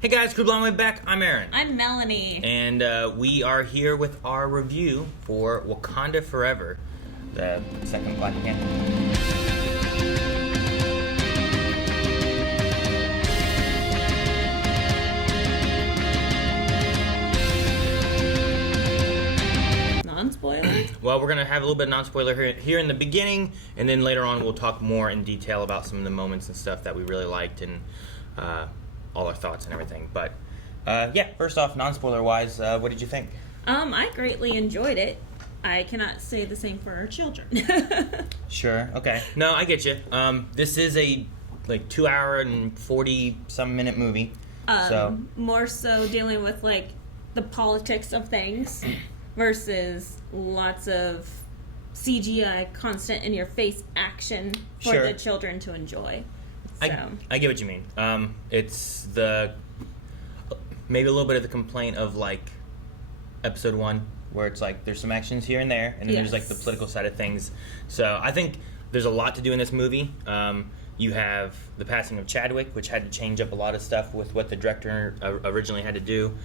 Hey guys, good long way back. I'm Aaron. I'm Melanie. And we are here with our review for Wakanda Forever, the second Black Panther. Non-spoiler? Well, we're going to have a little bit of non-spoiler here in the beginning, and then later on we'll talk more in detail about some of the moments and stuff that we really liked and all our thoughts and everything. But yeah, first off, non-spoiler wise, what did you think? I greatly enjoyed it. I cannot say the same for our children. Sure. Okay. No, I get you. This is a 2 hour and 40-some minute movie. So more so dealing with the politics of things versus lots of CGI, constant in your face action for Sure. the children to enjoy. So. I get what you mean. It's maybe a little bit of the complaint of episode 1, where it's there's some actions here and there, and then Yes. there's the political side of things. So I think there's a lot to do in this movie. You have the passing of Chadwick, which had to change up a lot of stuff with what the director originally had to do.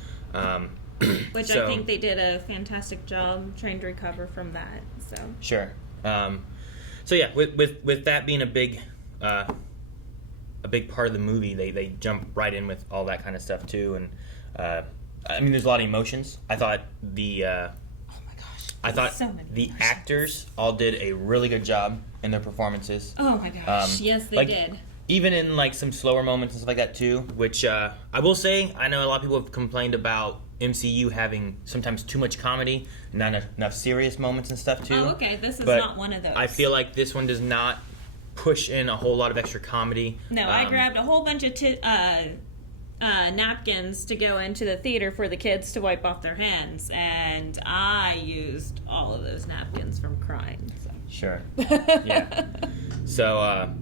Which I think they did a fantastic job trying to recover from that. So Sure. So yeah, with that being a big part of the movie, they jump right in with all that kind of stuff too, and I mean, there's a lot of emotions. I thought oh my gosh, so many the emotions. actors all did a really good job in their performances. Oh my gosh, yes they did. Even in some slower moments and stuff like that too, which I will say, I know a lot of people have complained about MCU having sometimes too much comedy, not enough serious moments and stuff too. Oh, okay, this is But not one of those. I feel like this one does not push in a whole lot of extra comedy. No, I grabbed a whole bunch of napkins to go into the theater for the kids to wipe off their hands, and I used all of those napkins from crying. So. Sure. Yeah. So,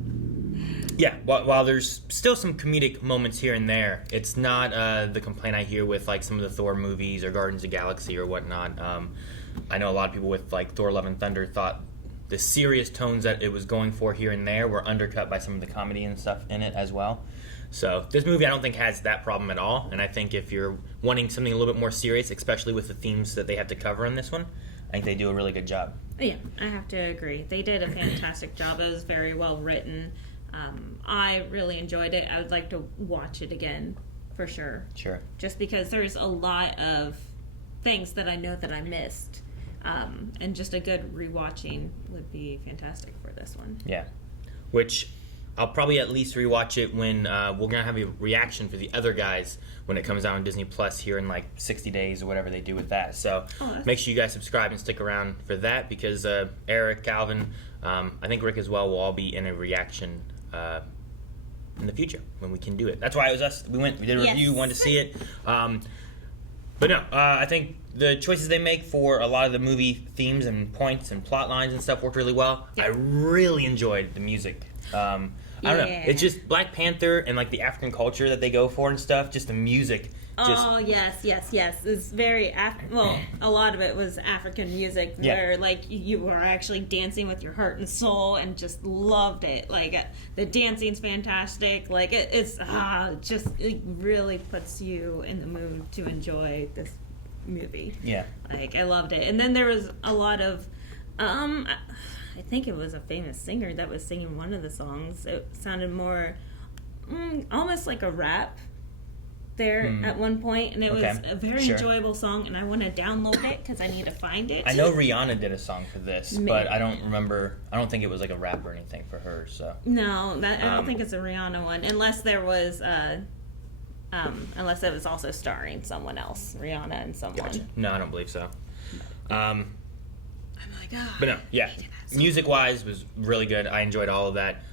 yeah, while there's still some comedic moments here and there, it's not the complaint I hear with some of the Thor movies or Guardians of the Galaxy or whatnot. I know a lot of people with Thor: Love and Thunder thought the serious tones that it was going for here and there were undercut by some of the comedy and stuff in it as well. So this movie I don't think has that problem at all, and I think if you're wanting something a little bit more serious, especially with the themes that they have to cover in this one, I think they do a really good job. Yeah, I have to agree. They did a fantastic job. It was very well written. I really enjoyed it. I would like to watch it again, for sure. Sure. Just because there's a lot of things that I know that I missed. And just a good rewatching would be fantastic for this one. Yeah. Which I'll probably at least rewatch it when we're going to have a reaction for the other guys when it comes out on Disney Plus here in 60 days or whatever they do with that. So make sure you guys subscribe and stick around for that, because Eric, Calvin, I think Rick as well will all be in a reaction in the future when we can do it. That's why it was us. We did a review, wanted to see it. But no, I think the choices they make for a lot of the movie themes and points and plot lines and stuff worked really well. Yeah. I really enjoyed the music. I don't know. It's just Black Panther and the African culture that they go for and stuff. Just the music. Oh yes. It's very a lot of it was African music, where you were actually dancing with your heart and soul, and just loved it. The dancing's fantastic. It really puts you in the mood to enjoy this movie. Yeah. I loved it. And then there was a lot of I think it was a famous singer that was singing one of the songs. It sounded more almost like a rap there at one point, and it was a very enjoyable song, and I want to download it because I need to find it. I know Rihanna did a song for this, but I don't think it was a rap or anything for her. So no, I don't think it's a Rihanna one, unless there was unless it was also starring someone else, Rihanna and someone. Gotcha. No, I don't believe so. I'm like, but no, yeah. Music-wise was really good. I enjoyed all of that.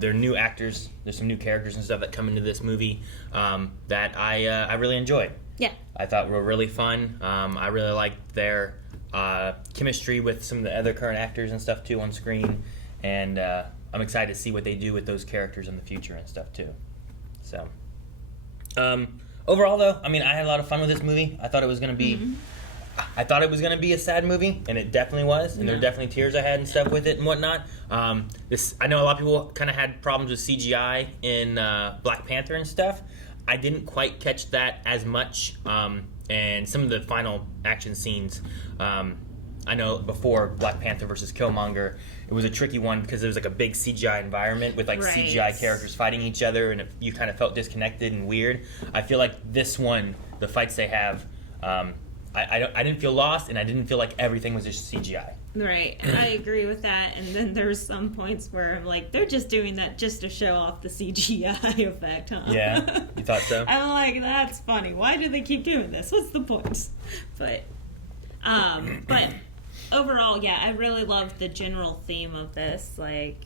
There are new actors. There's some new characters and stuff that come into this movie that I really enjoyed. Yeah. I thought were really fun. I really liked their chemistry with some of the other current actors and stuff too on screen, and I'm excited to see what they do with those characters in the future and stuff too. So overall, though, I mean, I had a lot of fun with this movie. I thought it was going to be. I thought it was going to be a sad movie, and it definitely was, and there were definitely tears I had and stuff with it and whatnot. I know a lot of people kind of had problems with CGI in Black Panther and stuff. I didn't quite catch that as much, and some of the final action scenes. I know before Black Panther versus Killmonger, it was a tricky one because there was like a big CGI environment with like CGI characters fighting each other, and you kind of felt disconnected and weird. I feel like this one, the fights they have, I didn't feel lost, and I didn't feel like everything was just CGI. Right, I agree with that. And then there's some points where I'm like, they're just doing that just to show off the CGI effect, huh? Yeah, you thought so? I'm like, that's funny. Why do they keep doing this? What's the point? But overall, yeah, I really loved the general theme of this. Like,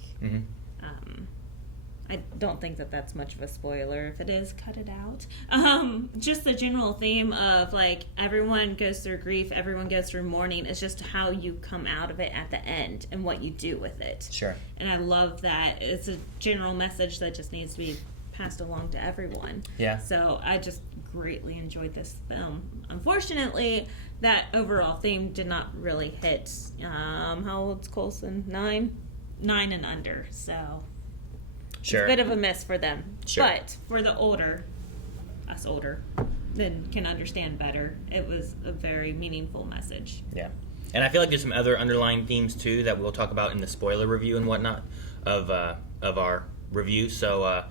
I don't think that that's much of a spoiler. If it is, cut it out. Just the general theme of, like, everyone goes through grief, everyone goes through mourning. It's just how you come out of it at the end and what you do with it. Sure. And I love that. It's a general message that just needs to be passed along to everyone. Yeah. So I just greatly enjoyed this film. Unfortunately, that overall theme did not really hit. How old's Coulson? 9 and under. So sure, it's a bit of a miss for them. Sure. But for the older, then can understand better. It was a very meaningful message. Yeah. And I feel like there's some other underlying themes too that we'll talk about in the spoiler review and whatnot of our review. So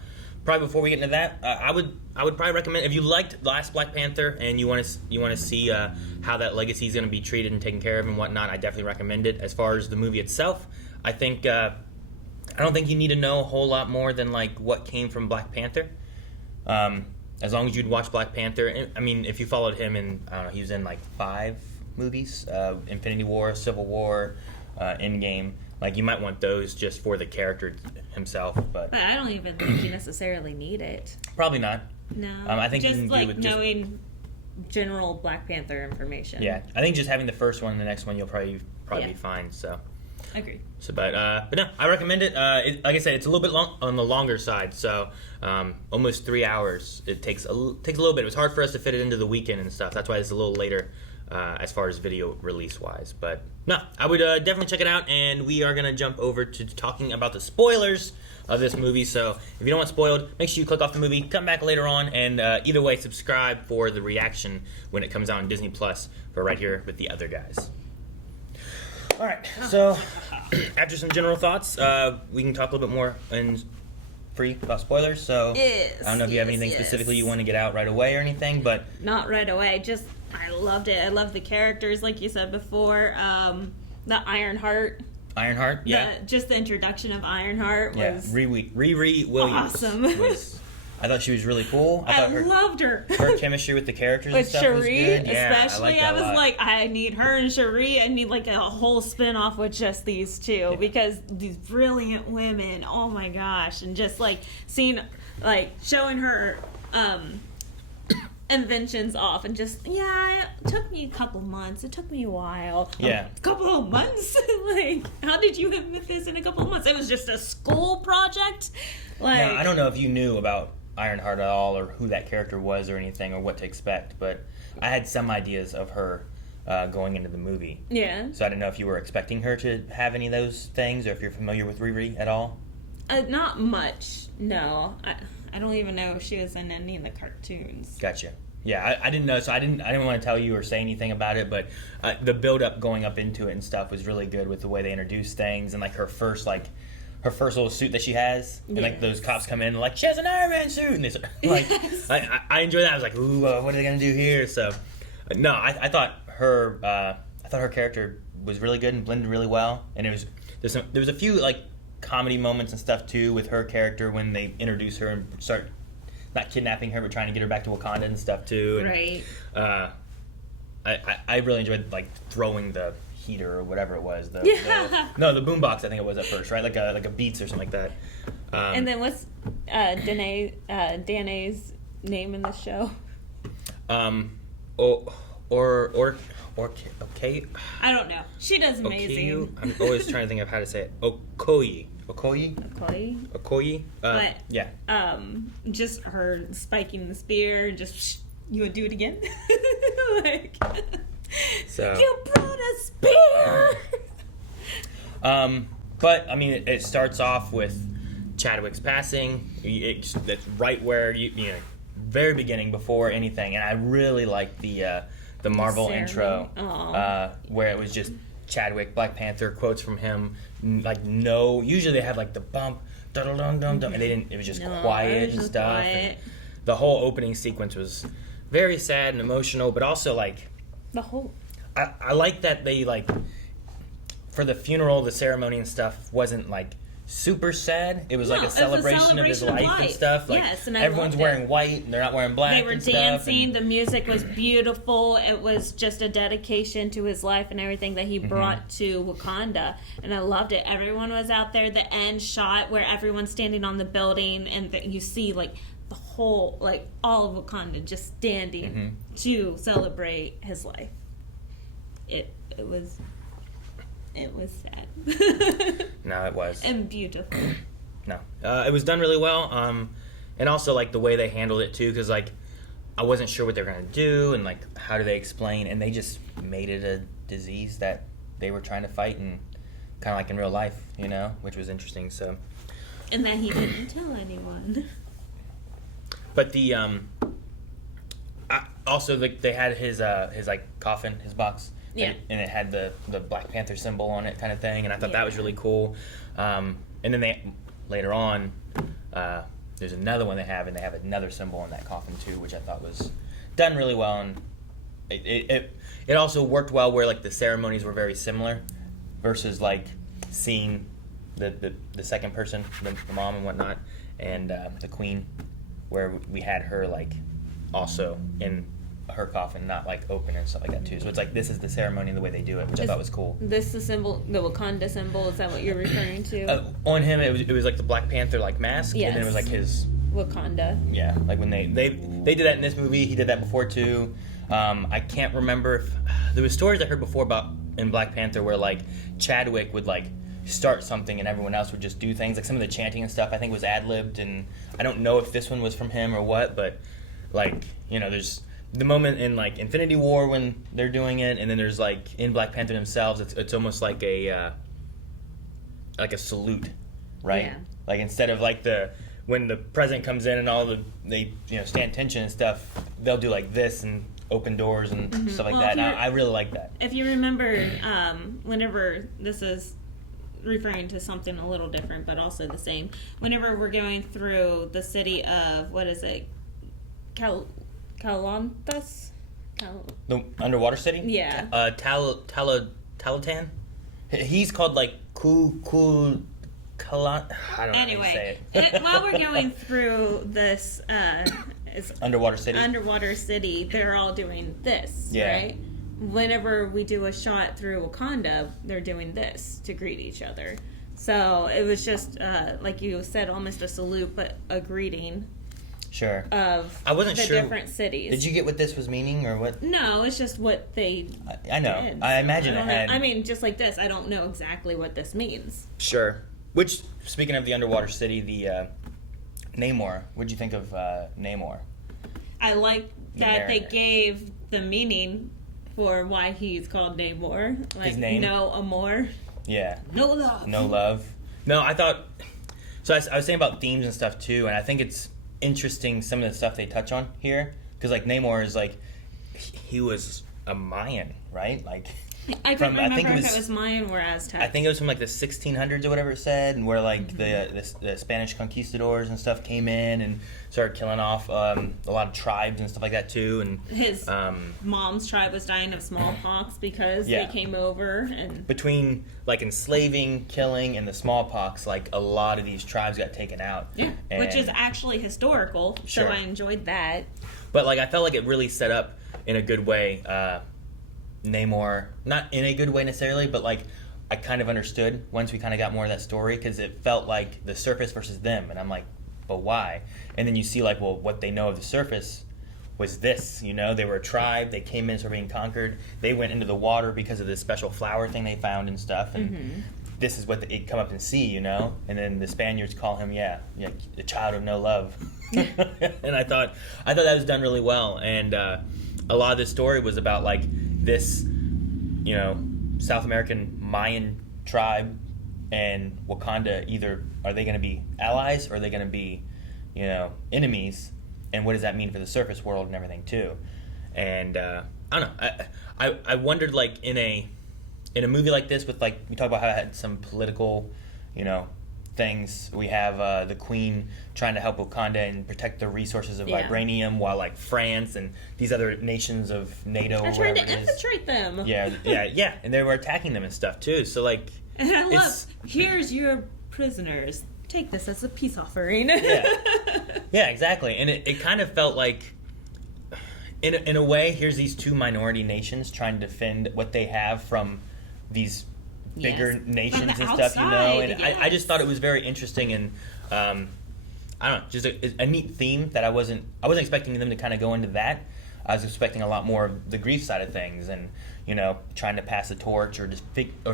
probably before we get into that, I would probably recommend, if you liked last Black Panther and you want to see how that legacy is going to be treated and taken care of and whatnot, I definitely recommend it. As far as the movie itself, I think I don't think you need to know a whole lot more than like what came from Black Panther. As long as you'd watch Black Panther, I mean, if you followed him in, I don't know, he was in like 5 movies: Infinity War, Civil War, Endgame. Like, you might want those just for the character himself, but I don't even think you necessarily need it. Probably not. No, I think just you can like do with knowing general Black Panther information. Yeah, I think just having the first one and the next one, you'll probably be fine. So, agreed. So, but no, I recommend it. Like I said, it's a little bit on the longer side. So, almost 3 hours. It takes a little bit. It was hard for us to fit it into the weekend and stuff. That's why it's a little later as far as video release wise. But no, I would definitely check it out. And we are gonna jump over to talking about the spoilers of this movie. So if you don't want spoiled, make sure you click off the movie, come back later on, and either way, subscribe for the reaction when it comes out on Disney Plus for right here with the other guys. All right, so after some general thoughts, we can talk a little bit more and free about spoilers. So yes, I don't know if you have anything specifically you want to get out right away or anything, but not right away. Just I loved it. I love the characters, like you said before. The Ironheart. Ironheart, yeah. Just the introduction of Ironheart was RiRi Williams. Awesome. I thought she was really cool. I loved her. Her chemistry with the characters and stuff Shuri, was good. Yeah, especially, I was like, I need her and Shuri. I need like a whole spin-off with just these two because these brilliant women. Oh my gosh! And just like showing her inventions off and just it took me a couple months. It took me a while. Yeah, a couple of months. Like, how did you invent this in a couple of months? It was just a school project. Like, now, I don't know if you knew about Ironheart at all or who that character was or anything or what to expect, but I had some ideas of her going into the movie. Yeah. So I don't know if you were expecting her to have any of those things or if you're familiar with RiRi at all. Not much. No. I don't even know if she was in any of the cartoons. Gotcha. Yeah, I didn't know, so I didn't want to tell you or say anything about it, but the build up going up into it and stuff was really good with the way they introduced things and like her first little suit that she has, and like those cops come in and like, she has an Iron Man suit, and they like, yes. I enjoy that. I was like, ooh, what are they gonna do here? So, no, I thought her character was really good and blended really well, and there was a few like comedy moments and stuff too with her character when they introduce her and start not kidnapping her but trying to get her back to Wakanda and stuff too. And, right. I really enjoyed like throwing the heater or whatever it was. The boombox I think it was at first, right? Like a Beats or something like that. And then what's Danae's name in the show? Okay. I don't know. She does amazing. Okiyu? I'm always trying to think of how to say it. Okoye. But yeah. Just her spiking the spear and just you would do it again. Like, so you brought a spear. But I mean, it starts off with Chadwick's passing. That's right where very beginning before anything, and I really liked the Marvel intro where it was just Chadwick, Black Panther, quotes from him. Like usually they have like the bump, dum dum dum dum, and they didn't. It was just quiet and stuff. And the whole opening sequence was very sad and emotional, but also like the whole. I like that they like for the funeral, the ceremony and stuff wasn't like super sad. It was like a celebration of his life and stuff. Like and everyone's wearing white and they're not wearing black. They were dancing. The music was beautiful. It was just a dedication to his life and everything that he brought to Wakanda. And I loved it. Everyone was out there. The end shot where everyone's standing on the building and you see like the whole, like all of Wakanda just standing to celebrate his life. It was sad. No, it was. And beautiful. No. It was done really well. And also, like, the way they handled it, too, because, like, I wasn't sure what they were going to do and, like, how do they explain. And they just made it a disease that they were trying to fight and kind of like in real life, you know, which was interesting, so. And that he didn't tell anyone. But the, also, like, they had his like, coffin, his box. Yeah. And it had the Black Panther symbol on it kind of thing, and I thought that was really cool. And then they later on, there's another one they have another symbol on that coffin too, which I thought was done really well, and it also worked well where like the ceremonies were very similar, versus like seeing the second person, the mom and whatnot, and the queen, where we had her like also in her coffin, not like open and stuff like that too. So it's like this is the ceremony and the way they do it, which I thought was cool. This the symbol, the Wakanda symbol. Is that what you're referring to? On him, it was like the Black Panther like mask, and then it was like his Wakanda. Yeah, like when they did that in this movie. He did that before too. I can't remember if there was stories I heard before about in Black Panther where like Chadwick would like start something and everyone else would just do things. Like some of the chanting and stuff I think was ad-libbed, and I don't know if this one was from him or what, but like, you know, there's the moment in like Infinity War when they're doing it, and then there's like in Black Panther themselves, it's almost like a salute, right? Yeah. Like instead of like when the president comes in and they stand attention and stuff, they'll do like this and open doors and stuff like that. And I really like that. If you remember, whenever this is referring to something a little different but also the same, whenever we're going through the city of what is it, Calanthus? The underwater city? Yeah. Talatan? He's called like Calan. I don't know how to say it. While we're going through this Underwater City, they're all doing this, right? Whenever we do a shot through Wakanda, they're doing this to greet each other. So it was just, like you said, almost a salute, but a greeting. Sure. I wasn't sure. Different cities. Did you get what this was meaning or what? No, it's just what they I know. did. I imagine it had. I mean, just like this, I don't know exactly what this means. Sure. Which, speaking of the underwater city, the Namor, what'd you think of Namor? I like that they gave the meaning for why he's called Namor. Like, his name? No amor. Yeah. No love. No love. No, I thought... So I was saying about themes and stuff, too, and I think it's interesting some of the stuff they touch on here, because like Namor is like he was a Mayan, right? Like I couldn't remember if it was Mayan or Aztec. I think it was from like the 1600s or whatever it said, and where like the Spanish conquistadors and stuff came in and started killing off a lot of tribes and stuff like that too. And his mom's tribe was dying of smallpox because they came over, and between like enslaving, killing, and the smallpox, like a lot of these tribes got taken out. Yeah, which is actually historical. Sure. So I enjoyed that. But like I felt like it really set up in a good way. Namor, not in a good way necessarily, but like I kind of understood once we kind of got more of that story, because it felt like the surface versus them, and I'm like, but why? And then you see like, well, what they know of the surface was this, you know, they were a tribe, they came in, started being conquered, they went into the water because of this special flower thing they found and stuff, and this is what they come up and see, you know, and then the Spaniards call him, the child of no love. And I thought that was done really well, and a lot of this story was about like this, you know, South American Mayan tribe and Wakanda, either are they going to be allies or are they going to be, you know, enemies? and what does that mean for the surface world and everything too. And I don't know. I wondered, like, in a movie like this, with, like, we talk about how it had some political, things. We have the Queen trying to help Wakanda and protect the resources of vibranium, while, like, France and these other nations of NATO are trying to infiltrate them. Yeah, and they were attacking them and stuff too. So, like, and I love, here's your prisoners. Take this as a peace offering. Yeah, exactly. And it kind of felt like, in a way, here's these two minority nations trying to defend what they have from these bigger nations and stuff, and I just thought it was very interesting, and I don't know, just a neat theme that I wasn't expecting them to kind of go into that. I was expecting a lot more of the grief side of things, and trying to pass the torch, or just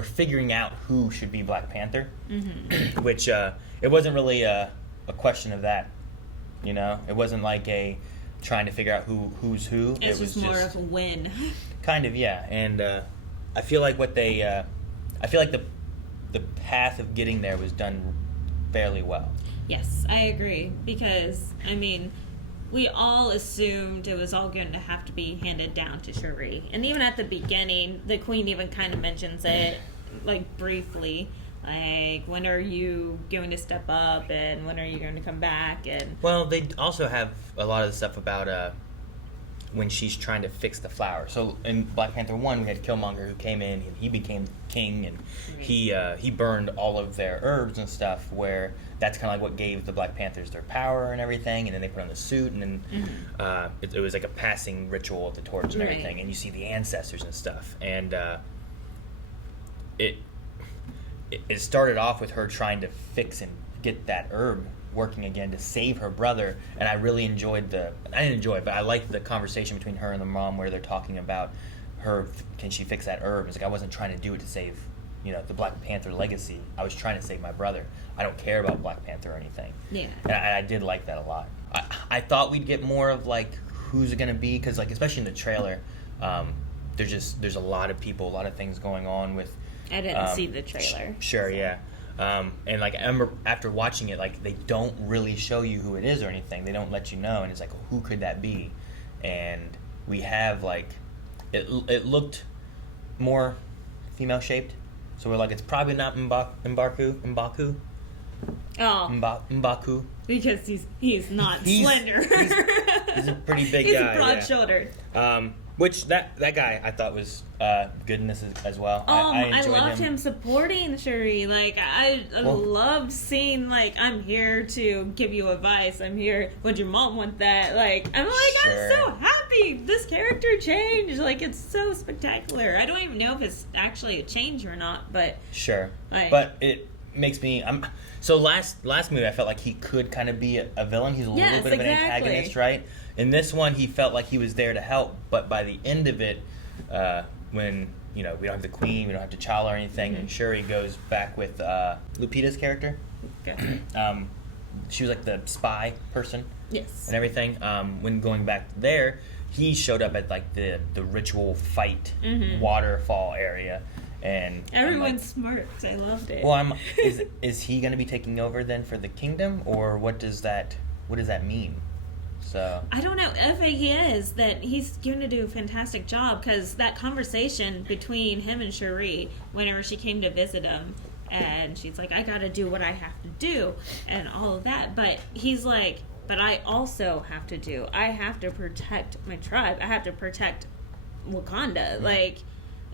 figuring out who should be Black Panther, which it wasn't really a question of that. It wasn't like a trying to figure out who's who. It was just more of a win. Kind of, yeah, and I feel like the path of getting there was done fairly well. Yes, I agree, because, I mean, we all assumed it was all going to have to be handed down to Shuri. And even at the beginning, the Queen even kind of mentions it, like, briefly. Like, when are you going to step up, and when are you going to come back? And well, they also have a lot of the stuff about when she's trying to fix the flower. So in Black Panther 1, we had Kilmonger, who came in, and he became king, and he burned all of their herbs and stuff, where that's kind of like what gave the Black Panthers their power and everything, and then they put on the suit, and then it was like a passing ritual with the torch and everything, and you see the ancestors and stuff, and it started off with her trying to fix and get that herb working again to save her brother, and I really enjoyed I didn't enjoy it, but I liked the conversation between her and the mom, where they're talking about can she fix that herb. It's like, I wasn't trying to do it to save the Black Panther legacy. I was trying to save my brother. I don't care about Black Panther or anything. Yeah. And I did like that a lot. I thought we'd get more of, like, who's it going to be, because, like, especially in the trailer, there's a lot of people, a lot of things going on with. I didn't see the trailer. Sure, yeah. And, like, I remember after watching it, like, they don't really show you who it is or anything. They don't let you know, and it's like, who could that be? And we have, like, it looked more female shaped, so we're like, it's probably not M'Baku. Oh, M'Baku. Because he's not slender. He's a pretty big he's guy. He's broad-shouldered. Which that guy I thought was good in this as well. I loved him supporting Shuri. Like, I love seeing, like, I'm here to give you advice. I'm here. Would your mom want that? Like, I'm so happy this character changed. Like, it's so spectacular. I don't even know if it's actually a change or not, but sure. Like, but it makes me. So last movie, I felt like he could kind of be a villain. He's a little bit of an antagonist, right? In this one, he felt like he was there to help, but by the end of it, when we don't have the Queen, we don't have T'Challa or anything, and Shuri goes back with Lupita's character. Okay. She was like the spy person. Yes. And everything. When going back there, he showed up at, like, the ritual fight waterfall area. And everyone smirked. I loved it. Well, is he going to be taking over then for the kingdom, or what does that mean? So I don't know if he is. That he's going to do a fantastic job, because that conversation between him and Shuri, whenever she came to visit him, and she's like, I got to do what I have to do, and all of that. But he's like, but I also have to protect my tribe. I have to protect Wakanda. Mm-hmm. Like,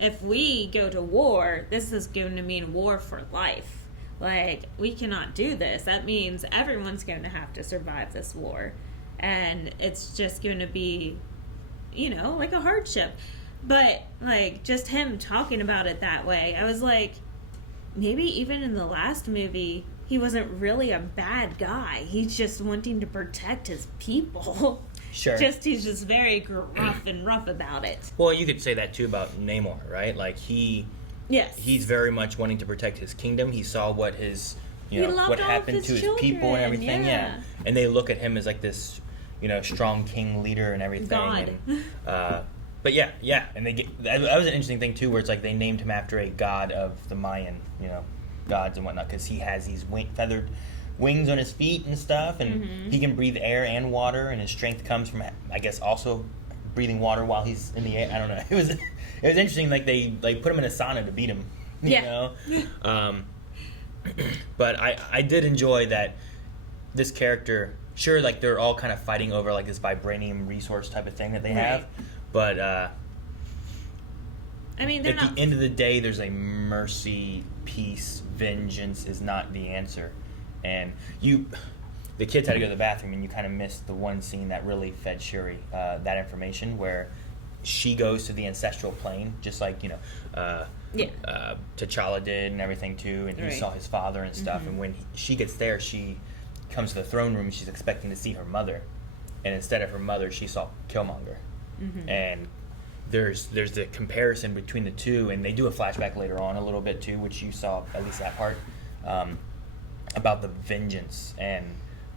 if we go to war, this is going to mean war for life. Like, we cannot do this. That means everyone's going to have to survive this war. And it's just going to be, like a hardship. But, like, just him talking about it that way, I was like, maybe even in the last movie, he wasn't really a bad guy. He's just wanting to protect his people. Sure. He's just very gruff and rough about it. Well, you could say that too about Namor, right? Like, he's very much wanting to protect his kingdom. He saw what his, what happened to his people and everything. Yeah. And they look at him as, like, this, strong king leader and everything. God. And, but yeah. And that was an interesting thing too, where it's like they named him after a god of the Mayan, gods and whatnot, because he has these feathered wings on his feet and stuff, and he can breathe air and water, and his strength comes from, I guess, also breathing water while he's in the air. I don't know. It was interesting. Like they put him in a sauna to beat him. You know. But I did enjoy that this character. Sure, like they're all kind of fighting over like this vibranium resource type of thing that they have, but I mean, at the end of the day, there's a mercy, peace, vengeance is not the answer, and the kids had to go to the bathroom, and you kind of missed the one scene that really fed Shuri that information where she goes to the ancestral plane, just like T'Challa did and everything too, and he saw his father and stuff, and when she gets there, she comes to the throne room and she's expecting to see her mother, and instead of her mother she saw Kilmonger. And there's the comparison between the two, and they do a flashback later on a little bit too, which you saw at least that part, about the vengeance, and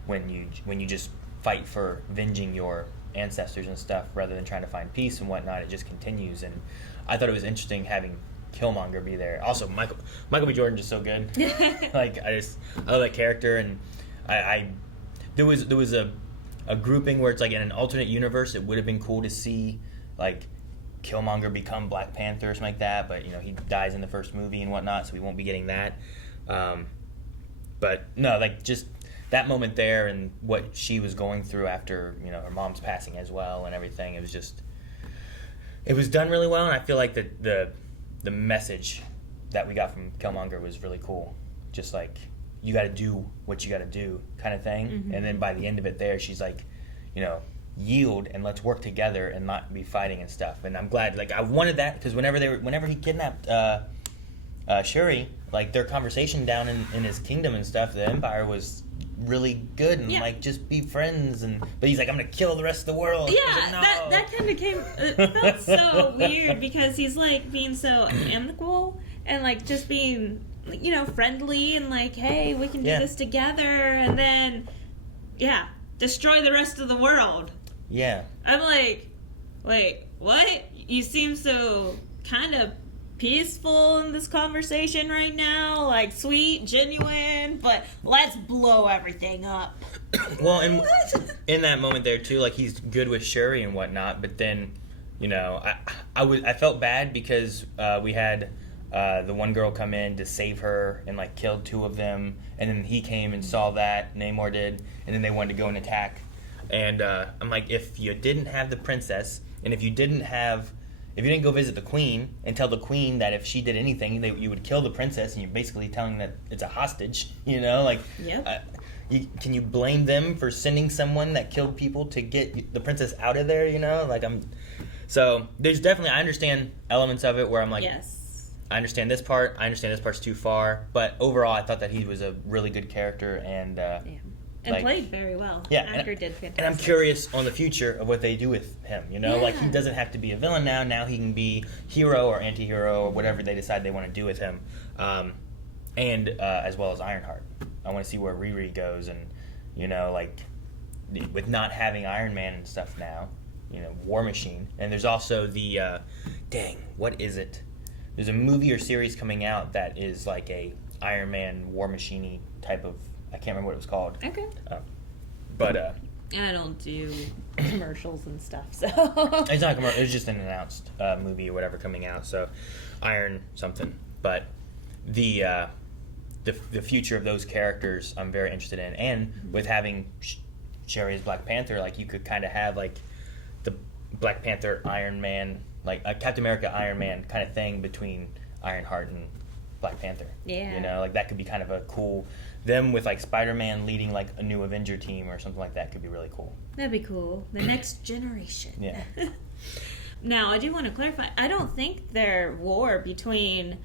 when you just fight for avenging your ancestors and stuff rather than trying to find peace and whatnot, it just continues. And I thought it was interesting having Kilmonger be there. Also, Michael B. Jordan just so good. Like I love that character, and there was a grouping where it's like in an alternate universe it would have been cool to see like Kilmonger become Black Panther or something like that, but he dies in the first movie and whatnot, so we won't be getting that. But no, like just that moment there and what she was going through after her mom's passing as well and everything, it was done really well, and I feel like the message that we got from Kilmonger was really cool. Just like, you got to do what you got to do kind of thing. And then by the end of it there, she's like, yield and let's work together and not be fighting and stuff. And I'm glad, like I wanted that, because whenever he kidnapped Shuri, like their conversation down in his kingdom and stuff, the Empire was really good and like just be friends, but he's like, I'm gonna kill the rest of the world. Like, no. that kind of came, it felt so weird because he's like being so amicable and like just being friendly and like, hey, we can do this together, and then destroy the rest of the world. I'm like, wait, what? You seem so kind of peaceful in this conversation right now, like sweet, genuine, but let's blow everything up. Well, and in that moment there too, like he's good with Shuri and whatnot, but then I felt bad because we had the one girl come in to save her and like killed two of them, and then he came and saw that, Namor did, and then they wanted to go and attack. And I'm like, if you didn't have the princess, and if you didn't go visit the queen and tell the queen that if she did anything, you would kill the princess, and you're basically telling that it's a hostage, like, can you blame them for sending someone that killed people to get the princess out of there, so there's definitely, I understand elements of it where I'm like, I understand this part, I understand this part's too far, but overall I thought that he was a really good character, and played very well. Actor did fantastic. And I'm curious on the future of what they do with him. Like he doesn't have to be a villain now. Now he can be hero or anti-hero or whatever they decide they want to do with him, and as well as Ironheart. I want to see where RiRi goes, and like with not having Iron Man and stuff now, War Machine, and there's also the what is it? There's a movie or series coming out that is like a Iron Man War Machine-y type of. I can't remember what it was called. Okay. But I don't do commercials and stuff, so it's not commercial. It's just an announced movie or whatever coming out. So Iron something. But the future of those characters, I'm very interested in, and with having Shuri as Black Panther, like you could kind of have like the Black Panther Iron Man, like a Captain America Iron Man kind of thing between Ironheart and Black Panther. Like that could be kind of a cool. Them with like Spider-Man leading like a new Avenger team or something like that could be really cool. That'd be cool. The next generation. Yeah. Now, I do want to clarify. I don't think their war between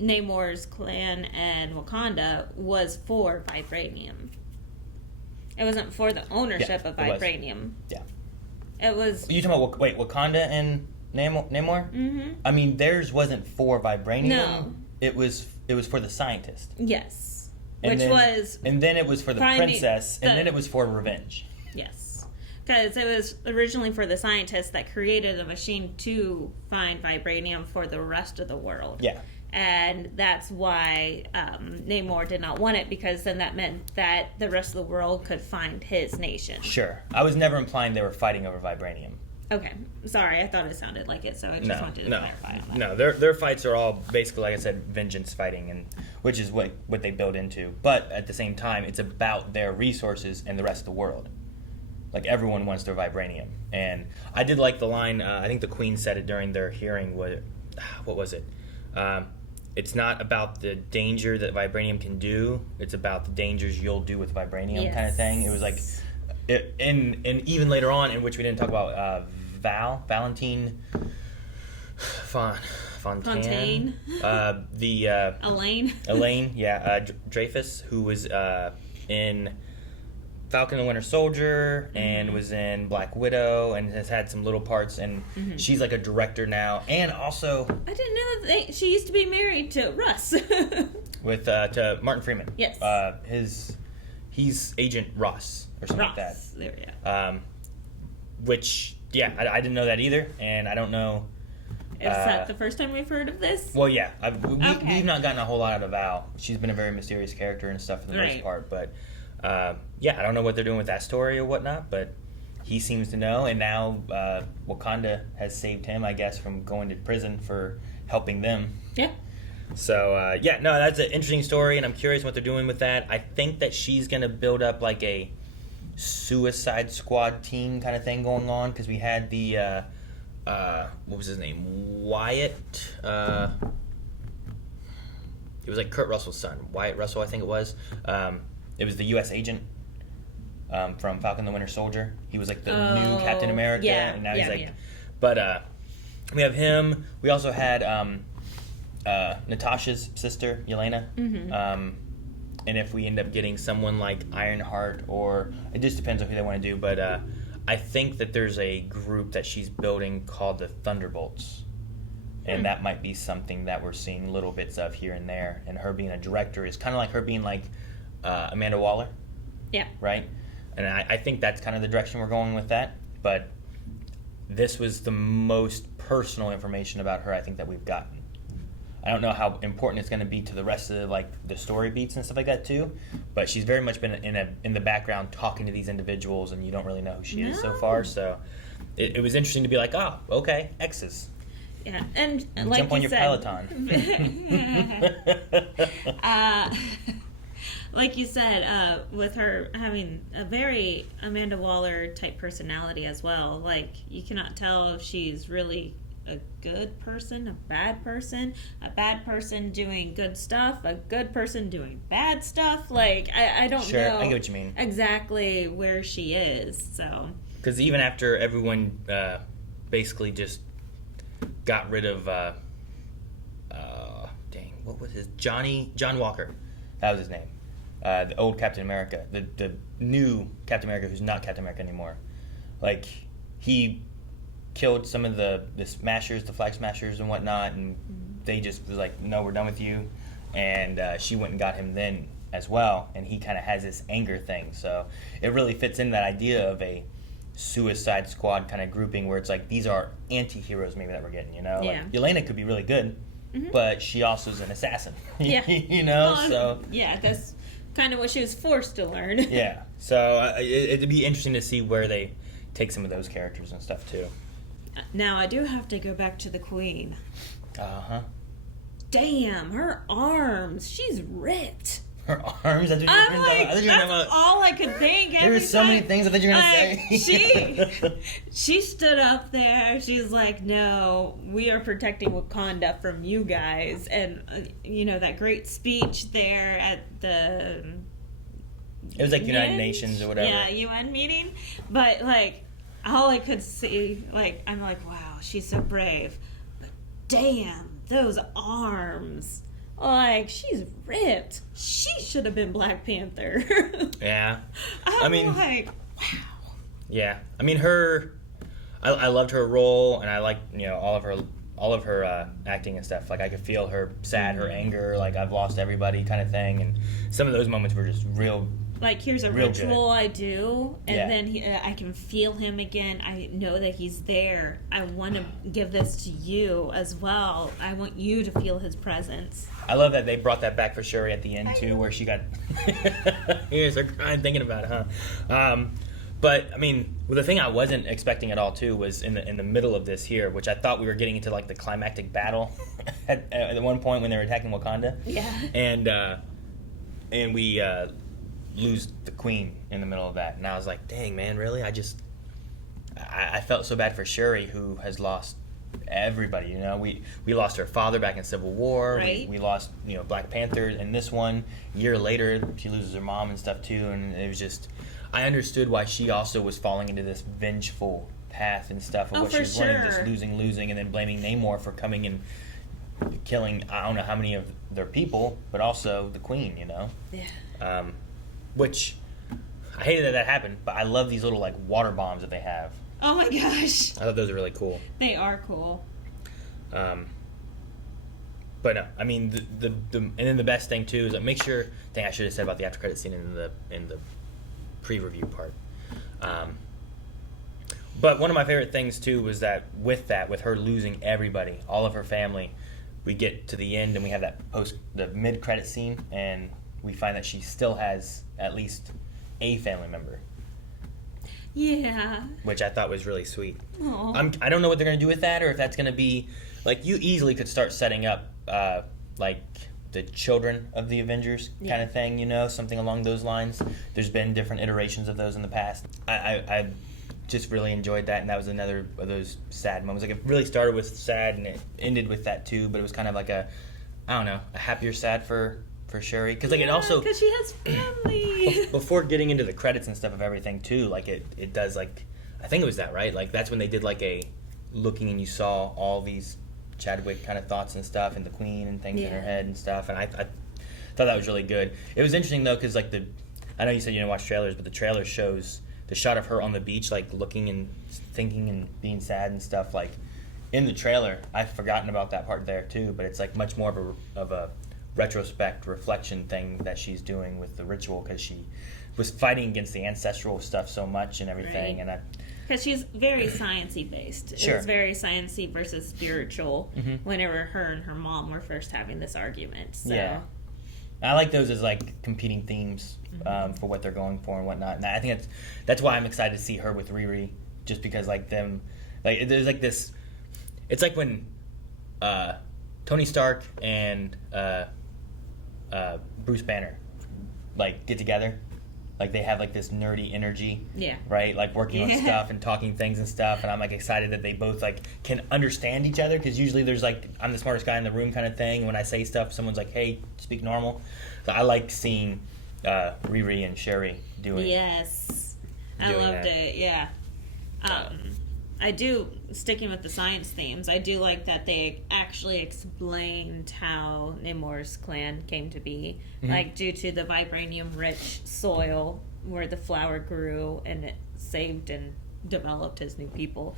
Namor's clan and Wakanda was for vibranium. It wasn't for the ownership of vibranium. It was. Are you talking about Wakanda and Namor? Mm-hmm. I mean, theirs wasn't for vibranium. No. It was for the scientist. Yes. And then it was for the princess, and then it was for revenge. Yes. Because it was originally for the scientist that created a machine to find vibranium for the rest of the world. Yeah. and that's why Namor did not want it, because then that meant that the rest of the world could find his nation. Sure. I was never implying they were fighting over vibranium. Okay. Sorry, I thought it sounded like it, so I just wanted to clarify on that. No, their fights are all basically, like I said, vengeance fighting, and which is what they build into. But at the same time, it's about their resources and the rest of the world. Like, everyone wants their vibranium. And I did like the line, I think the Queen said it during their hearing, what was it? It's not about the danger that vibranium can do, it's about the dangers you'll do with vibranium, kind of thing. It was like, and even later on, in which we didn't talk about, Valentine Fontaine. Elaine, Dreyfus, who was in Falcon and the Winter Soldier and was in Black Widow and has had some little parts, and she's like a director now, and also I didn't know that she used to be married to Russ. with to Martin Freeman. Yes. He's Agent Ross or something like that. There we go. Which I didn't know that either, and I don't know. Is that the first time we've heard of this? Well, yeah, we've not gotten a whole lot out of Val. She's been a very mysterious character and stuff for the most part, but I don't know what they're doing with that story or whatnot, but he seems to know, and now Wakanda has saved him, I guess, from going to prison for helping them. Yeah. So, that's an interesting story, and I'm curious what they're doing with that. I think that she's going to build up like a Suicide Squad team kind of thing going on, because we had the, what was his name? Wyatt. It was like Kurt Russell's son. Wyatt Russell, I think it was. It was the U.S. agent from Falcon the Winter Soldier. He was like the new Captain America. And now he's like... Yeah. But we have him. We also had Natasha's sister, Yelena. And if we end up getting someone like Ironheart, or... It just depends on who they want to do. But I think that there's a group that she's building called the Thunderbolts. And that might be something that we're seeing little bits of here and there. And her being a director is kind of like her being like... Amanda Waller. Yeah. Right? And I think that's kind of the direction we're going with that. But this was the most personal information about her I think that we've gotten. I don't know how important it's going to be to the rest of the story beats and stuff like that too. But she's very much been in the background talking to these individuals, and you don't really know who she is so far. So it was interesting to be like, oh, okay, X's. Yeah, and like jump on your Peloton. Like you said, with her having a very Amanda Waller type personality as well, like you cannot tell if she's really a good person, a bad person doing good stuff, a good person doing bad stuff. Like I don't know. I get what you mean. Exactly where she is. So because even after everyone basically just got rid of what was his John Walker, that was his name. The old Captain America, the new Captain America who's not Captain America anymore. Like, he killed some of the Smashers, the Flag Smashers and whatnot, and they just was like, no, we're done with you. And she went and got him then as well, and he kind of has this anger thing. So it really fits in that idea of a Suicide Squad kind of grouping where it's like, these are anti-heroes maybe that we're getting, you know? Yeah. Like, Yelena could be really good, but she also is an assassin. Yeah. You know? So yeah, that's kind of what she was forced to learn. Yeah. So it'd be interesting to see where they take some of those characters and stuff too. Now I do have to go back to the Queen. Damn, her arms. She's ripped. Her arms? That's all I could think. There were so many things I thought you were going to say. She stood up there. She's like, no, we are protecting Wakanda from you guys. And, that great speech there at the... It was like United Nations or whatever. Yeah, UN meeting. But, all I could see, I'm like, wow, she's so brave. But damn, those arms... she's ripped. She should have been Black Panther. Yeah. I'm like, wow. Yeah. I mean, I loved her role, and I liked, all of her acting and stuff. Like, I could feel her sad, her anger, like, I've lost everybody kind of thing. And some of those moments were just real like, here's a Real ritual good. I do, and Yeah. then I can feel him again. I know that he's there. I want to give this to you as well. I want you to feel his presence. I love that they brought that back for Shuri at the end too, where she got here's her crying thinking about it, huh? But I mean, well, the thing I wasn't expecting at all too was in the middle of this here, which I thought we were getting into like the climactic battle at one point when they were attacking Wakanda. Yeah. And we lose the queen in the middle of that, and I was like, dang man, really? I felt so bad for Shuri, who has lost everybody. You know, we lost her father back in Civil War. Right. We lost, you know, Black Panther in this one. A year later, she loses her mom and stuff too, and it was just, I understood why she also was falling into this vengeful path and stuff of what she was learning, just losing, and then blaming Namor for coming and killing I don't know how many of their people, but also the queen. You know. Yeah. Which I hated that happened, but I love these little like water bombs that they have. Oh my gosh. I thought those are really cool. They are cool. But no, I mean the and then the best thing too is that make sure thing I should have said about the after credit scene in the pre-review part. But one of my favorite things too was that with her losing everybody, all of her family, we get to the end and we have the mid-credit scene, and we find that she still has at least a family member. Yeah. Which I thought was really sweet. Aww. I don't know what they're going to do with that, or if that's going to be... Like, you easily could start setting up, like, the children of the Avengers kind of thing, you know? Something along those lines. There's been different iterations of those in the past. I just really enjoyed that, and that was another of those sad moments. Like, it really started with sad, and it ended with that, too, but it was kind of like a happier sad for Shuri, because like it also because she has family. Before getting into the credits and stuff of everything too, like it does, like I think it was that, right? Like that's when they did like a looking and you saw all these Chadwick kind of thoughts and stuff, and the queen and things in her head and stuff, and I thought that was really good. It was interesting though, because like I know you said you didn't watch trailers, but the trailer shows the shot of her on the beach, like looking and thinking and being sad and stuff. Like in the trailer, I've forgotten about that part there too, but it's like much more of a retrospect reflection thing that she's doing with the ritual, because she was fighting against the ancestral stuff so much and everything, right. And because she's very sciencey based. Sure. It's very sciencey versus spiritual. Whenever her and her mom were first having this argument, so. Yeah, I like those as like competing themes for what they're going for and whatnot, and I think that's why I'm excited to see her with RiRi, just because like them, like there's like this, it's like when Tony Stark and Bruce Banner like get together, like they have like this nerdy energy, right, like working on stuff and talking things and stuff, and I'm like excited that they both like can understand each other, because usually there's like I'm the smartest guy in the room kind of thing. When I say stuff, someone's like, hey, speak normal. So I like seeing RiRi and Shuri doing I loved it. Yeah. I do, sticking with the science themes, I do like that they actually explained how Namor's clan came to be. Like, due to the vibranium-rich soil where the flower grew, and it saved and developed his new people.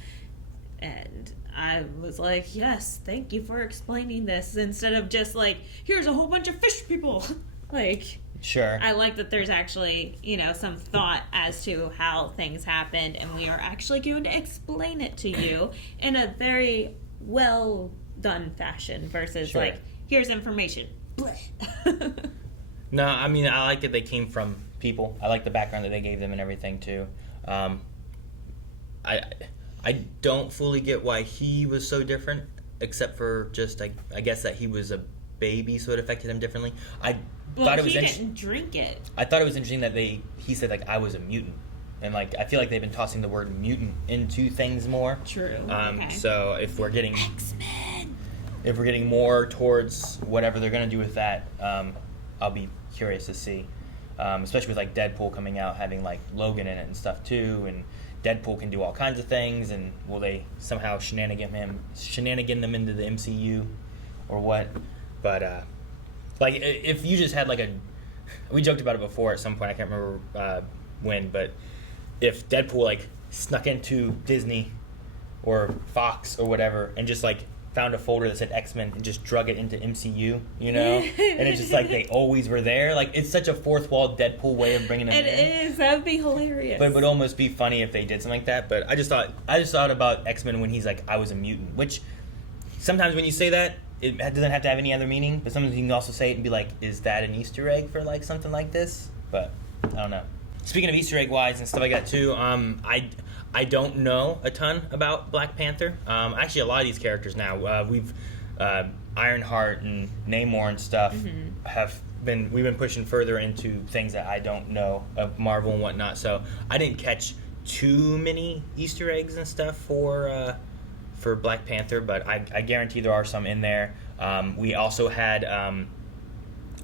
And I was like, yes, thank you for explaining this, instead of just like, here's a whole bunch of fish people. Like... Sure. I like that there's actually, some thought as to how things happened, and we are actually going to explain it to you in a very well done fashion versus like, here's information. No, I mean, I like that they came from people. I like the background that they gave them and everything too. I don't fully get why he was so different, except for just I guess that he was a baby, so it affected him differently. Thought it was he didn't drink it. I thought it was interesting that he said like I was a mutant, and like I feel like they've been tossing the word mutant into things more. True. Okay. So if we're getting X-Men, if we're getting more towards whatever they're gonna do with that, I'll be curious to see, especially with like Deadpool coming out having like Logan in it and stuff too, and Deadpool can do all kinds of things, and will they somehow shenanigan them into the MCU or what? But like, if you just had like we joked about it before at some point, I can't remember when, but if Deadpool like snuck into Disney or Fox or whatever and just like found a folder that said X-Men and just drug it into MCU, you know? And it's just like they always were there. Like, it's such a fourth wall Deadpool way of bringing them in. It is. That would be hilarious. But it would almost be funny if they did something like that. But I just thought about X-Men when he's like, I was a mutant. Which, sometimes when you say that, it doesn't have to have any other meaning. But sometimes you can also say it and be like, is that an Easter egg for like something like this? But, I don't know. Speaking of Easter egg wise and stuff like that too, I don't know a ton about Black Panther. Actually, a lot of these characters now, we've Ironheart and Namor and stuff we've been pushing further into things that I don't know of Marvel and whatnot. So I didn't catch too many Easter eggs and stuff for Black Panther, but I guarantee there are some in there. We also had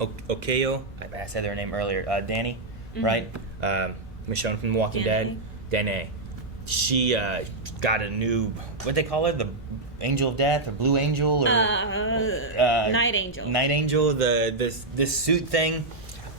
Okayo. I said their name earlier. Dani, right? Michonne from The Walking Dead. Danae. She got a new, what they call it, the Angel of Death, or Blue Angel, or Night Angel. Night Angel, this suit thing.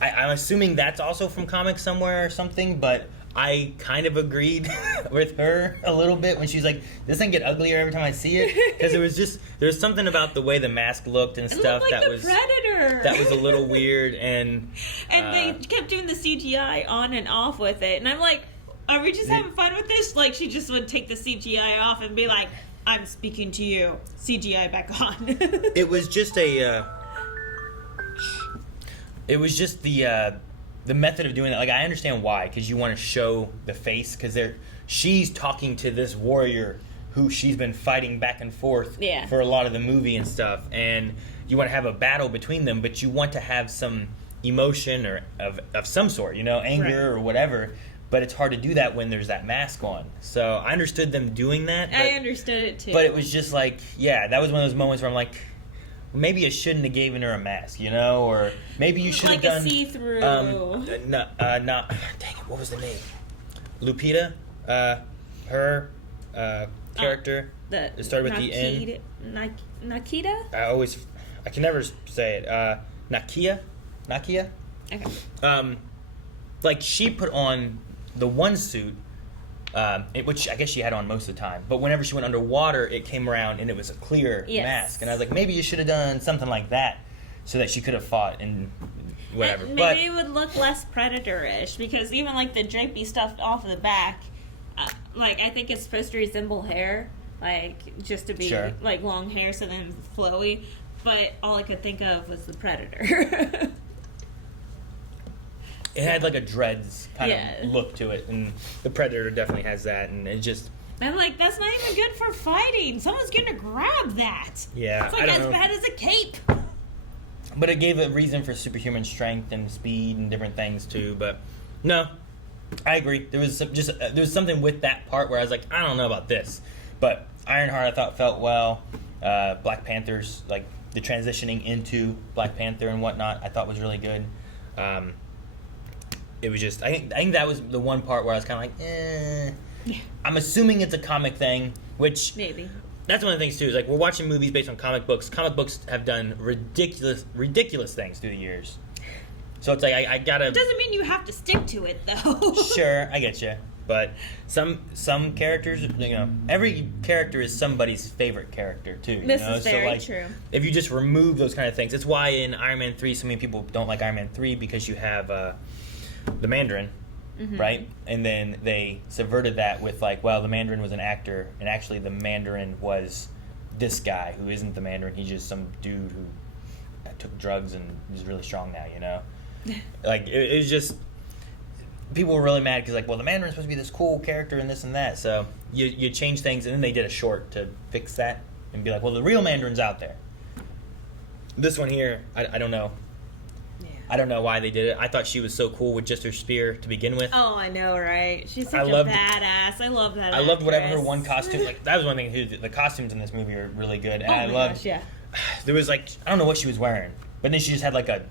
I'm assuming that's also from comics somewhere or something, but I kind of agreed with her a little bit when she's like, this thing get uglier every time I see it, because there's something about the way the mask looked and stuff like that the was Predator. That was a little weird, and they kept doing the CGI on and off with it, and I'm like, are we just having fun with this? Like, she just would take the CGI off and be like, I'm speaking to you. CGI back on. It was just the method of doing it. Like, I understand why, because you want to show the face, because she's talking to this warrior who she's been fighting back and forth for a lot of the movie and stuff, and you want to have a battle between them, but you want to have some emotion or of some sort, you know, anger or whatever. But it's hard to do that when there's that mask on. So I understood them doing that. I understood it too. But it was just like, that was one of those moments where I'm like, maybe you shouldn't have given her a mask, you know? Or maybe you should have done... Like a see-through. Dang it, what was the name? Lupita? Her character. It started with the N. Nakita? I can never say it. Nakia? Okay. Like, she put on the one suit, which I guess she had on most of the time, but whenever she went underwater, it came around and it was a clear mask. And I was like, maybe you should have done something like that so that she could have fought and whatever. And maybe it would look less Predator-ish, because even like the drapey stuff off of the back, like, I think it's supposed to resemble hair, like, just to be like long hair, so then it's flowy. But all I could think of was the Predator. It had like a Dreads kind of look to it, and the Predator definitely has that, and it just... I'm like, that's not even good for fighting. Someone's gonna grab that. Yeah, it's like as bad as a cape. But it gave a reason for superhuman strength and speed and different things too. But no, I agree. There was something with that part where I was like, I don't know about this. But Ironheart, I thought, felt well. Black Panther's, like, the transitioning into Black Panther and whatnot, I thought was really good. It was just, I think that was the one part where I was kind of like, Yeah. I'm assuming it's a comic thing, which... Maybe. That's one of the things, too, is like, we're watching movies based on comic books. Comic books have done ridiculous things through the years. So it's like, I gotta... It doesn't mean you have to stick to it, though. Sure, I get you. But some characters, you know, every character is somebody's favorite character, too. This is very true. If you just remove those kind of things, it's why in Iron Man 3, so many people don't like Iron Man 3, because you have the Mandarin, right? And then they subverted that with, like, well, the Mandarin was an actor, and actually the Mandarin was this guy who isn't the Mandarin. He's just some dude who took drugs and is really strong now, you know? Like, it was just... People were really mad because, like, well, the Mandarin's supposed to be this cool character and this and that. So you change things, and then they did a short to fix that and be like, well, the real Mandarin's out there. This one here, I don't know. Yeah. I don't know why they did it. I thought she was so cool with just her spear to begin with. Oh, I know, right? She's such a badass. I love that. I loved whatever her one costume. Like, that was one thing too. The costumes in this movie are really good, and I loved. Yeah. There was, like, I don't know what she was wearing, but then she just had like a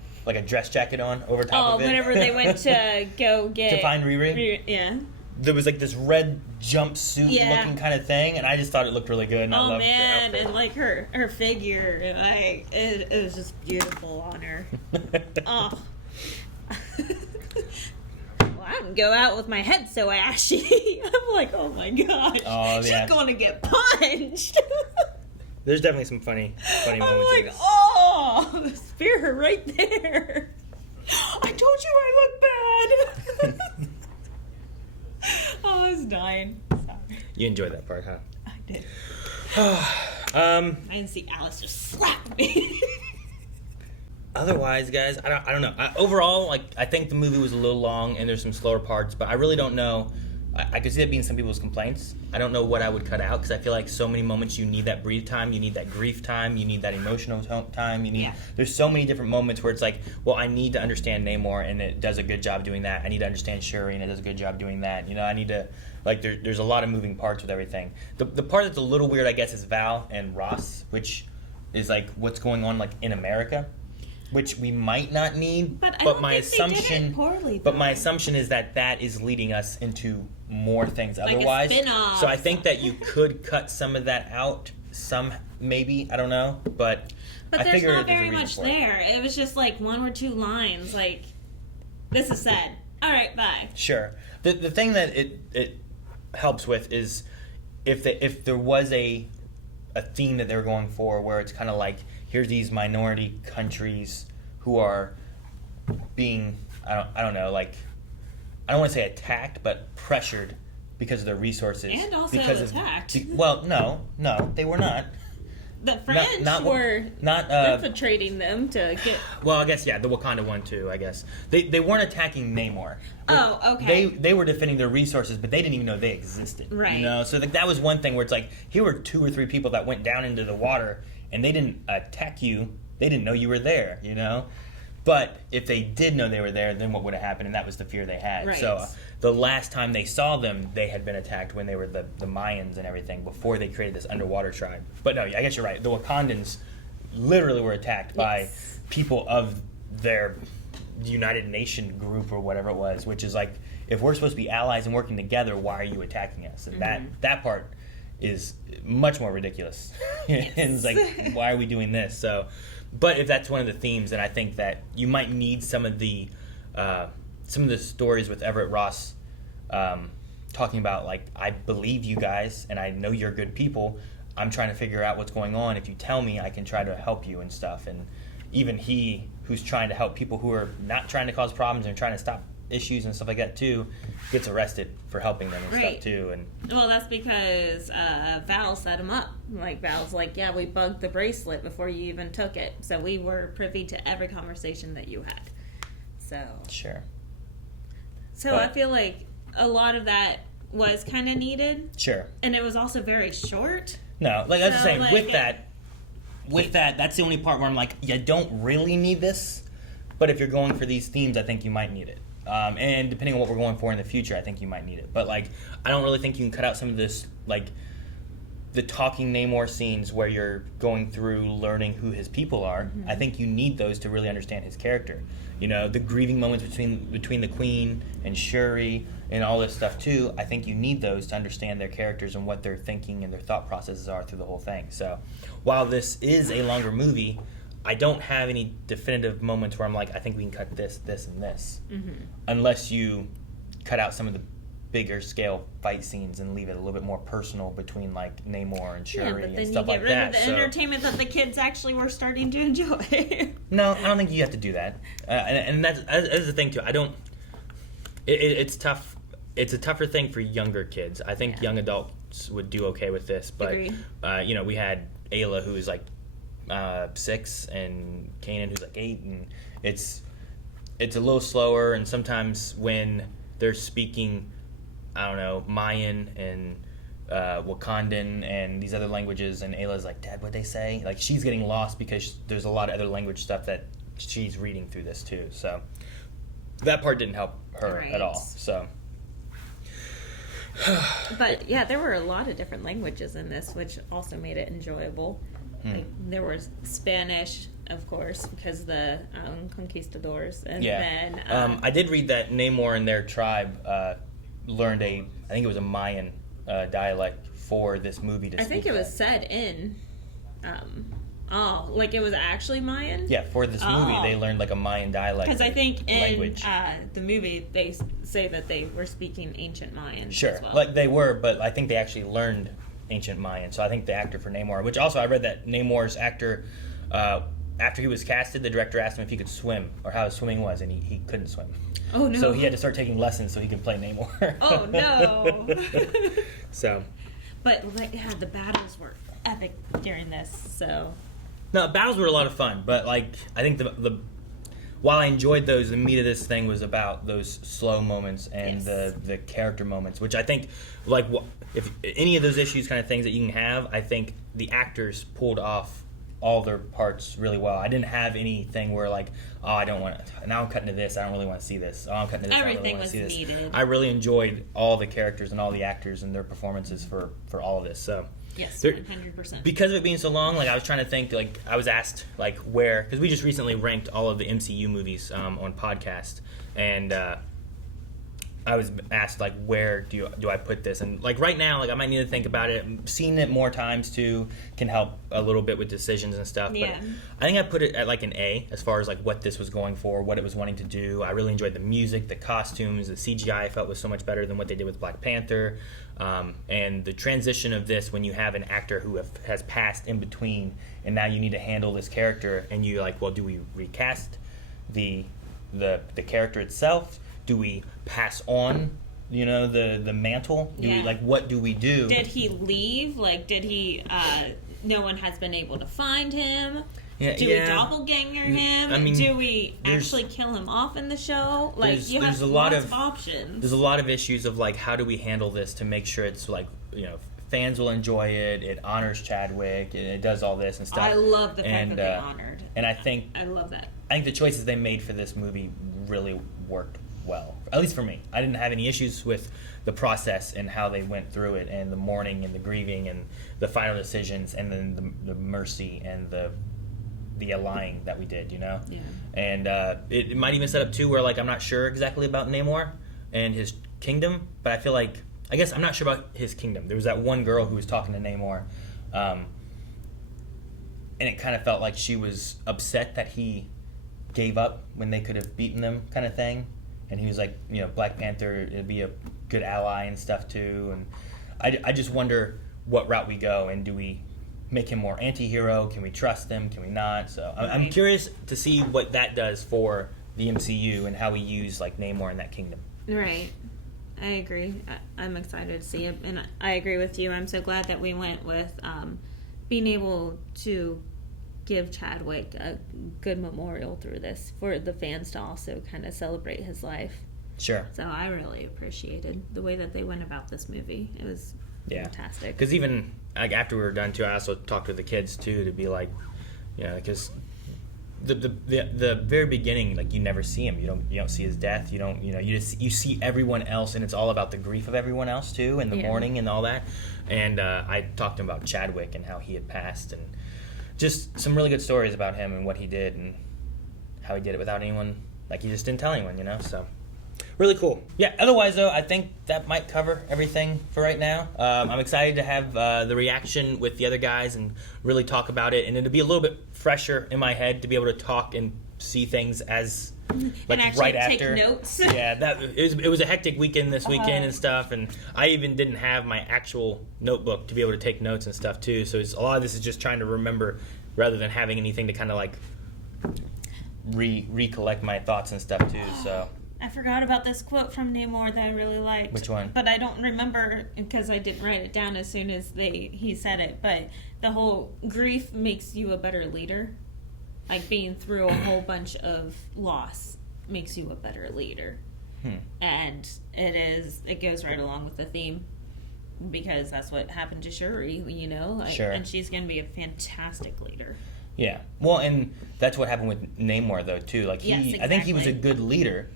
dress jacket on over top of it. Oh, whenever they went to go get... to find RiRi? Yeah. There was, like, this red jumpsuit looking kind of thing, and I just thought it looked really good, and I loved the outfit. And, like, her figure, like, it was just beautiful on her. Oh. Well, I don't go out with my head so ashy. I'm like, oh my gosh. Oh, yeah. She's going to get punched. There's definitely some funny I'm moments. like, oh, the spear right there. I told you I look bad. Oh, I was dying. Sorry. You enjoyed that part, huh? I did. I didn't see Alice just slap me. Otherwise, guys, I don't know. Overall, like, I think the movie was a little long and there's some slower parts, but I really don't know. I could see that being some people's complaints. I don't know what I would cut out because I feel like so many moments you need that breathe time, you need that grief time, you need that emotional time. There's so many different moments where it's like, well, I need to understand Namor and it does a good job doing that. I need to understand Shuri and it does a good job doing that. You know, I need to, like, there's a lot of moving parts with everything. The part that's a little weird, I guess, is Val and Ross, which is like what's going on like in America, which we might not need. But my assumption is that is leading us into more things like otherwise. A spin-off. So I think that you could cut some of that out. Some maybe, I don't know, but I there's figure not there's a very reason much for there. It was just like one or two lines. Like, this is said. All right, bye. Sure. The thing that it helps with is if there was a theme that they're going for, where it's kind of like, here's these minority countries who are being, I don't know, like, I don't want to say attacked, but pressured because of their resources. And also attacked. Well, no, they were not. The French were infiltrating them to get... Well, I guess, yeah, the Wakanda one, too, I guess. They weren't attacking Namor. Oh, okay. They were defending their resources, but they didn't even know they existed. Right. You know? So that was one thing where it's like, here were 2 or 3 people that went down into the water, and they didn't attack you. They didn't know you were there, you know? But if they did know they were there, then what would have happened? And that was the fear they had. Right. So the last time they saw them, they had been attacked when they were the Mayans and everything, before they created this underwater tribe. But no, I guess you're right. The Wakandans literally were attacked by people of their United Nation group or whatever it was, which is like, if we're supposed to be allies and working together, why are you attacking us? And that part is much more ridiculous. And it's like, why are we doing this? So, but if that's one of the themes, then I think that you might need some of the stories with Everett Ross talking about, like, I believe you guys and I know you're good people. I'm trying to figure out what's going on. If you tell me, I can try to help you and stuff. And even he, who's trying to help people who are not trying to cause problems and trying to stop issues and stuff like that too, gets arrested for helping them and stuff too. And well, that's because Val set him up. Like, Val's like, yeah, we bugged the bracelet before you even took it, so we were privy to every conversation that you had. So sure. So I feel like a lot of that was kind of needed. Sure. And it was also very short. No, like I was saying, like, with that, that's the only part where I'm like, you don't really need this, but if you're going for these themes, I think you might need it. And depending on what we're going for in the future, I think you might need it. But, like, I don't really think you can cut out some of this, like, the talking Namor scenes where you're going through learning who his people are. Mm-hmm. I think you need those to really understand his character. You know, the grieving moments between the Queen and Shuri and all this stuff, too. I think you need those to understand their characters and what they're thinking and their thought processes are through the whole thing. So, while this is a longer movie, I don't have any definitive moments where I'm like, I think we can cut this, this, and this. Mm-hmm. Unless you cut out some of the bigger scale fight scenes and leave it a little bit more personal between, like, Namor and Shuri and stuff like that. Yeah, but then you get rid of the entertainment that the kids actually were starting to enjoy. No, I don't think you have to do that. And that's the thing, too. It's tough. It's a tougher thing for younger kids. I think young adults would do okay with this. But, you know, we had Ayla, who is, like, 6, and Kanan, who's like 8, and it's a little slower. And sometimes when they're speaking, I don't know, Mayan and Wakandan and these other languages, and Ayla's like, Dad, what'd they say? Like, she's getting lost because there's a lot of other language stuff that she's reading through this too. So that part didn't help her at all. So. But yeah, there were a lot of different languages in this, which also made it enjoyable. Like, there was Spanish, of course, because the conquistadors, and then I did read that Namor and their tribe learned I think it was a Mayan dialect for this movie to I think it was said in like it was actually Mayan? Yeah, for this movie they learned like a Mayan dialect. Because I think in the movie they say that they were speaking ancient Mayan as well. Like they were, but I think they actually learned ancient Mayan. So I think the actor for Namor, which also I read that Namor's actor, after he was casted, the director asked him if he could swim or how his swimming was, and he couldn't swim. Oh no! So he had to start taking lessons so he could play Namor. Oh no! So. But yeah, the battles were epic during this. So. No, battles were a lot of fun, but like I think the while I enjoyed those, the meat of this thing was about those slow moments and the character moments, which I think, like, if any of those issues, kind of things that you can have, I think the actors pulled off all their parts really well. I didn't have anything where like, oh, I don't want to, now I'm cutting to this, I don't really want to see this. Oh, I'm cutting to this, everything I don't really want to see this. needed. I really enjoyed all the characters and all the actors and their performances for all of this. So. Yes, 100%. Because of it being so long, like I was trying to think, like I was asked, like where, because we just recently ranked all of the MCU movies on podcast, and I was asked like where do I put this, and like right now, like I might need to think about it. Seeing it more times too can help a little bit with decisions and stuff. Yeah. But I think I put it at like an A as far as like what this was going for, what it was wanting to do. I really enjoyed the music, the costumes, the CGI. I felt was so much better than what they did with Black Panther. And the transition of this when you have an actor who has passed in between and now you need to handle this character and you like, well, do we recast the character itself? Do we pass on, the mantle? Do we, like, what do we do? Did he leave? Like, did he, no one has been able to find him? Yeah, do we doppelganger him? I mean, do we actually kill him off in the show? Like, you have a lots of options. There's a lot of issues of, like, how do we handle this to make sure it's, like, fans will enjoy it, it honors Chadwick, it does all this and stuff. I love the fact that they honored. And I love that. I think the choices they made for this movie really worked well, at least for me. I didn't have any issues with the process and how they went through it, and the mourning and the grieving and the final decisions, and then the mercy and the allying that we did, Yeah. And it might even set up too where like I'm not sure exactly about Namor and his kingdom, but I feel like I guess I'm not sure about his kingdom. There was that one girl who was talking to Namor, and it kind of felt like she was upset that he gave up when they could have beaten them, kind of thing. And he was like, Black Panther, it'd be a good ally and stuff too. And I just wonder what route we go, and do we make him more anti-hero? Can we trust him? Can we not? So I'm curious to see what that does for the MCU and how we use like Namor in that kingdom. Right. I agree. I'm excited to see it, and I agree with you. I'm so glad that we went with being able to give Chadwick a good memorial through this for the fans to also kind of celebrate his life. Sure. So I really appreciated the way that they went about this movie. It was fantastic. Because even like after we were done too, I also talked to the kids too to be like, because the very beginning, like you never see him. You don't see his death. You see everyone else, and it's all about the grief of everyone else too, and the mourning and all that. And I talked to him about Chadwick and how he had passed, and just some really good stories about him and what he did and how he did it without anyone. Like he just didn't tell anyone, So really cool. Yeah. Otherwise, though, I think that might cover everything for right now. I'm excited to have the reaction with the other guys and really talk about it, and it'll be a little bit fresher in my head to be able to talk and see things as like and actually right take after. Notes. Yeah, it was a hectic weekend this weekend and stuff, and I even didn't have my actual notebook to be able to take notes and stuff too. So a lot of this is just trying to remember rather than having anything to kind of like recollect my thoughts and stuff too. So. I forgot about this quote from Namor that I really liked. Which one? But I don't remember because I didn't write it down as soon as he said it. But the whole grief makes you a better leader. Like being through a whole bunch of loss makes you a better leader. And it goes right along with the theme because that's what happened to Shuri, Sure. And she's going to be a fantastic leader. Yeah. Well, and that's what happened with Namor though too. Like exactly. I think he was a good leader.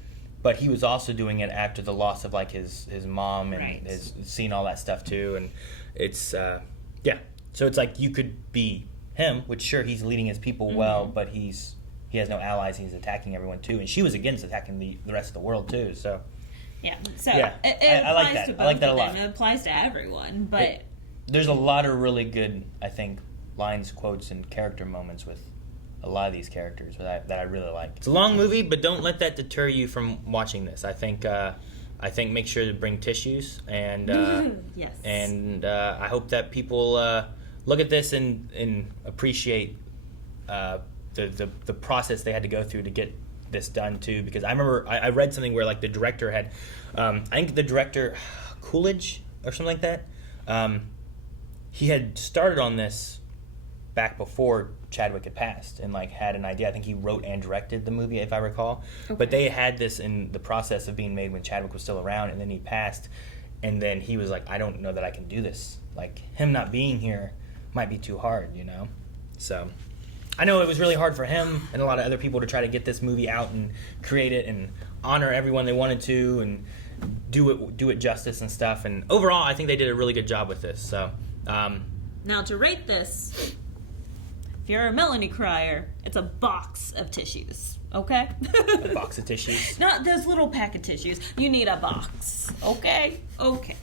But he was also doing it after the loss of like his mom and his seeing all that stuff too, and it's So it's like you could be him, which sure he's leading his people well, but he has no allies. He's attacking everyone too, and she was against attacking the rest of the world too. So yeah, so I like that. I like that a lot. It applies to everyone, but there's a lot of really good, I think, lines, quotes, and character moments with a lot of these characters that I really like. It's a long movie, but don't let that deter you from watching this. I think I think make sure to bring tissues, and yes. And I hope that people look at this and appreciate the process they had to go through to get this done too. Because I remember I read something where like the director had, I think the director Coolidge or something like that, he had started on this back before Chadwick had passed and like had an idea. I think he wrote and directed the movie, if I recall. Okay. But they had this in the process of being made when Chadwick was still around, and then he passed, and then he was like, I don't know that I can do this. Like, him not being here might be too hard, you know? So I know it was really hard for him and a lot of other people to try to get this movie out and create it and honor everyone they wanted to and do it justice and stuff. And overall, I think they did a really good job with this. So now to rate this, if you're a Melanie crier, it's a box of tissues, okay? A box of tissues? Not those little pack of tissues. You need a box, okay? Okay.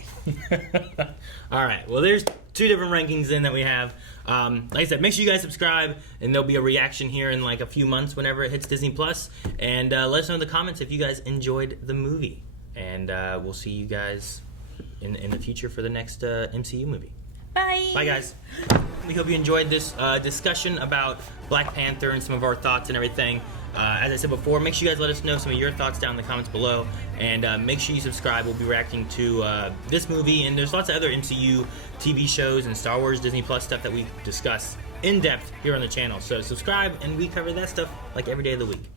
All right. Well, there's 2 different rankings then that we have. Like I said, make sure you guys subscribe, and there'll be a reaction here in like a few months whenever it hits Disney Plus. And let us know in the comments if you guys enjoyed the movie. And we'll see you guys in the future for the next MCU movie. Bye. Bye, guys. We hope you enjoyed this discussion about Black Panther and some of our thoughts and everything. As I said before, make sure you guys let us know some of your thoughts down in the comments below. And make sure you subscribe. We'll be reacting to this movie. And there's lots of other MCU TV shows and Star Wars, Disney Plus stuff that we discuss in depth here on the channel. So subscribe, and we cover that stuff like every day of the week.